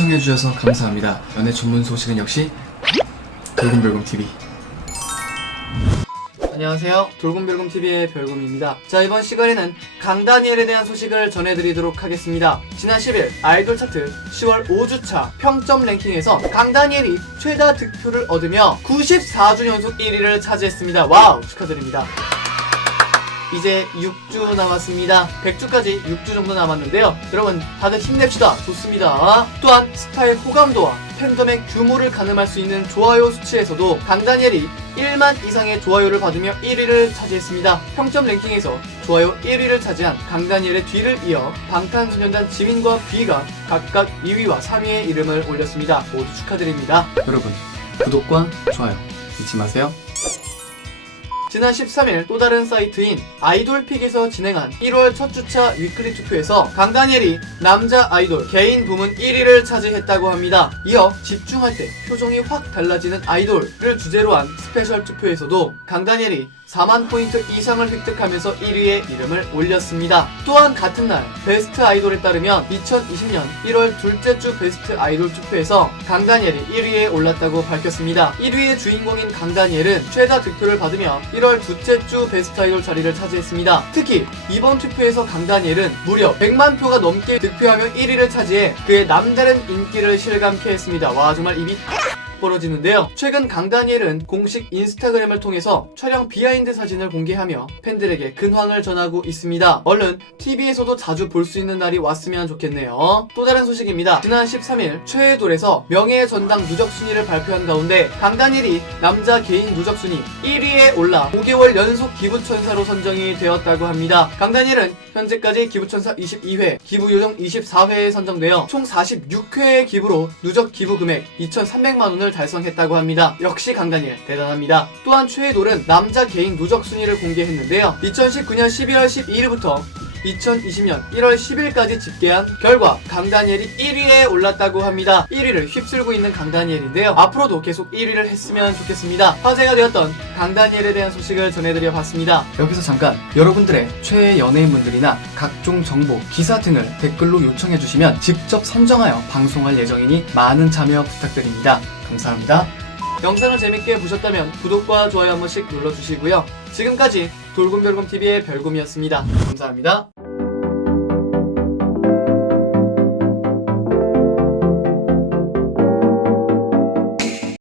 시청해주셔서 감사합니다. 연애 전문 소식은 역시 돌곰별곰TV. 안녕하세요. 돌곰별곰TV의 별곰입니다. 자, 이번 시간에는 강다니엘에 대한 소식을 전해드리도록 하겠습니다. 지난 10일 아이돌 차트 10월 5주차 평점 랭킹에서 강다니엘이 최다 득표를 얻으며 94주 연속 1위를 차지했습니다. 와우! 축하드립니다. 이제 6주 남았습니다. 100주까지 6주 정도 남았는데요. 여러분, 다들 힘냅시다. 좋습니다. 또한 스타의 호감도와 팬덤의 규모를 가늠할 수 있는 좋아요 수치에서도 강다니엘이 1만 이상의 좋아요를 받으며 1위를 차지했습니다. 평점 랭킹에서 좋아요 1위를 차지한 강다니엘의 뒤를 이어 방탄소년단 지민과 비가 각각 2위와 3위의 이름을 올렸습니다. 모두 축하드립니다. 여러분, 구독과 좋아요 잊지 마세요. 지난 13일 또 다른 사이트인 아이돌픽에서 진행한 1월 첫 주차 위클리 투표에서 강다니엘이 남자 아이돌 개인 부문 1위를 차지했다고 합니다. 이어 집중할 때 표정이 확 달라지는 아이돌을 주제로 한 스페셜 투표에서도 강다니엘이 4만 포인트 이상을 획득하면서 1위에 이름을 올렸습니다. 또한 같은 날 베스트 아이돌에 따르면 2020년 1월 둘째 주 베스트 아이돌 투표에서 강다니엘이 1위에 올랐다고 밝혔습니다. 1위의 주인공인 강다니엘은 최다 득표를 받으며 1월 둘째 주 베스트 아이돌 자리를 차지했습니다. 특히 이번 투표에서 강다니엘은 무려 100만 표가 넘게 득표하며 1위를 차지해 그의 남다른 인기를 실감케 했습니다. 와 정말 입이 벌어지는데요. 최근 강다니엘은 공식 인스타그램을 통해서 촬영 비하인드 사진을 공개하며 팬들에게 근황을 전하고 있습니다. 얼른 TV에서도 자주 볼 수 있는 날이 왔으면 좋겠네요. 또 다른 소식입니다. 지난 13일 최애 돌에서 명예의 전당 누적 순위를 발표한 가운데 강다니엘이 남자 개인 누적 순위 1위에 올라 5개월 연속 기부천사로 선정이 되었다고 합니다. 강다니엘은 현재까지 기부천사 22회, 기부 요정 24회에 선정되어 총 46회의 기부로 누적 기부 금액 2,300만 원을 달성했다고 합니다. 역시 강다니엘 대단합니다. 또한 최애돌은 남자 개인 누적 순위를 공개했는데요. 2019년 12월 12일부터 2020년 1월 10일까지 집계한 결과 강다니엘이 1위에 올랐다고 합니다. 1위를 휩쓸고 있는 강다니엘인데요. 앞으로도 계속 1위를 했으면 좋겠습니다. 화제가 되었던 강다니엘에 대한 소식을 전해드려 봤습니다. 여기서 잠깐 여러분들의 최애 연예인분들이나 각종 정보, 기사 등을 댓글로 요청해 주시면 직접 선정하여 방송할 예정이니 많은 참여 부탁드립니다. 감사합니다. 영상을 재밌게 보셨다면 구독과 좋아요 한 번씩 눌러주시고요. 지금까지 돌곰별곰TV의 별곰이었습니다. 감사합니다.